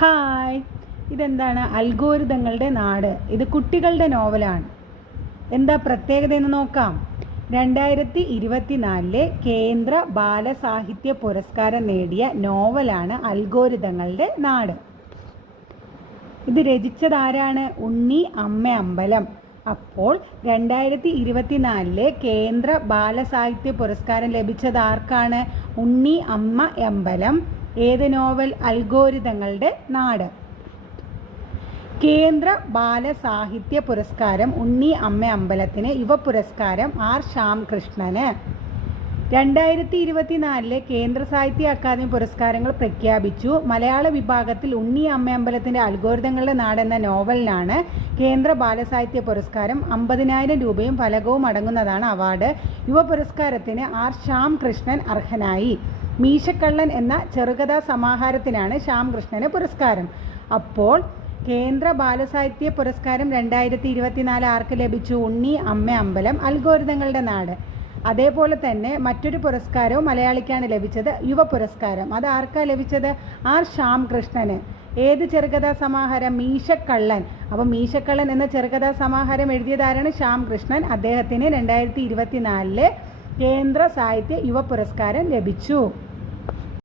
Hi, ഇതെന്താണ്? അൽഗോരിതങ്ങളുടെ നാട്. ഇത് കുട്ടികളുടെ നോവലാണ്. എന്താ പ്രത്യേകത എന്ന് നോക്കാം. 2024 കേന്ദ്ര ബാലസാഹിത്യ പുരസ്കാരം നേടിയ നോവലാണ് അൽഗോരിതങ്ങളുടെ നാട്. ഇത് രചിച്ചതാരാണ്? ഉണ്ണി അമ്മ അമ്പലം. അപ്പോൾ 2024 കേന്ദ്ര ബാലസാഹിത്യ പുരസ്കാരം ലഭിച്ചത് ആർക്കാണ്? ഉണ്ണി അമ്മ അമ്പലം. ഏത് നോവൽ? അൽഗോരിതങ്ങളുടെ നാട്. കേന്ദ്ര ബാലസാഹിത്യ പുരസ്കാരം ഉണ്ണി അമ്മ അമ്പലത്തിന്, യുവ പുരസ്കാരം ആർ ശ്യാംകൃഷ്ണന്. 2024 കേന്ദ്ര സാഹിത്യ അക്കാദമി പുരസ്കാരങ്ങൾ പ്രഖ്യാപിച്ചു. മലയാള വിഭാഗത്തിൽ ഉണ്ണി അമ്മ അമ്പലത്തിൻ്റെ അൽഗോരിതങ്ങളുടെ നാട് എന്ന നോവലിനാണ് കേന്ദ്ര ബാലസാഹിത്യ പുരസ്കാരം. 50,000 രൂപയും ഫലകവും അടങ്ങുന്നതാണ് അവാർഡ്. യുവ പുരസ്കാരത്തിന് ആർ ശ്യാംകൃഷ്ണൻ അർഹനായി. മീശക്കള്ളൻ എന്ന ചെറുകഥാ സമാഹാരത്തിനാണ് ശ്യാംകൃഷ്ണന് പുരസ്കാരം. അപ്പോൾ കേന്ദ്ര ബാലസാഹിത്യ പുരസ്കാരം 2024 ആർക്ക് ലഭിച്ചു? ഉണ്ണി അമ്മ അമ്പലം, അൽഗോരിതങ്ങളുടെ നാട്. അതേപോലെ തന്നെ മറ്റൊരു പുരസ്കാരവും മലയാളിക്കാണ് ലഭിച്ചത്, യുവ പുരസ്കാരം. അത് ആർക്കാണ് ലഭിച്ചത്? ആർ ശ്യാംകൃഷ്ണന്. ഏത് ചെറുകഥാ സമാഹാരം? മീശക്കള്ളൻ. അപ്പോൾ മീശക്കള്ളൻ എന്ന ചെറുകഥാ സമാഹാരം എഴുതിയതാരാണ്? ശ്യാംകൃഷ്ണൻ. അദ്ദേഹത്തിന് 2024 കേന്ദ്ര സാഹിത്യ യുവ പുരസ്കാരം ലഭിച്ചു.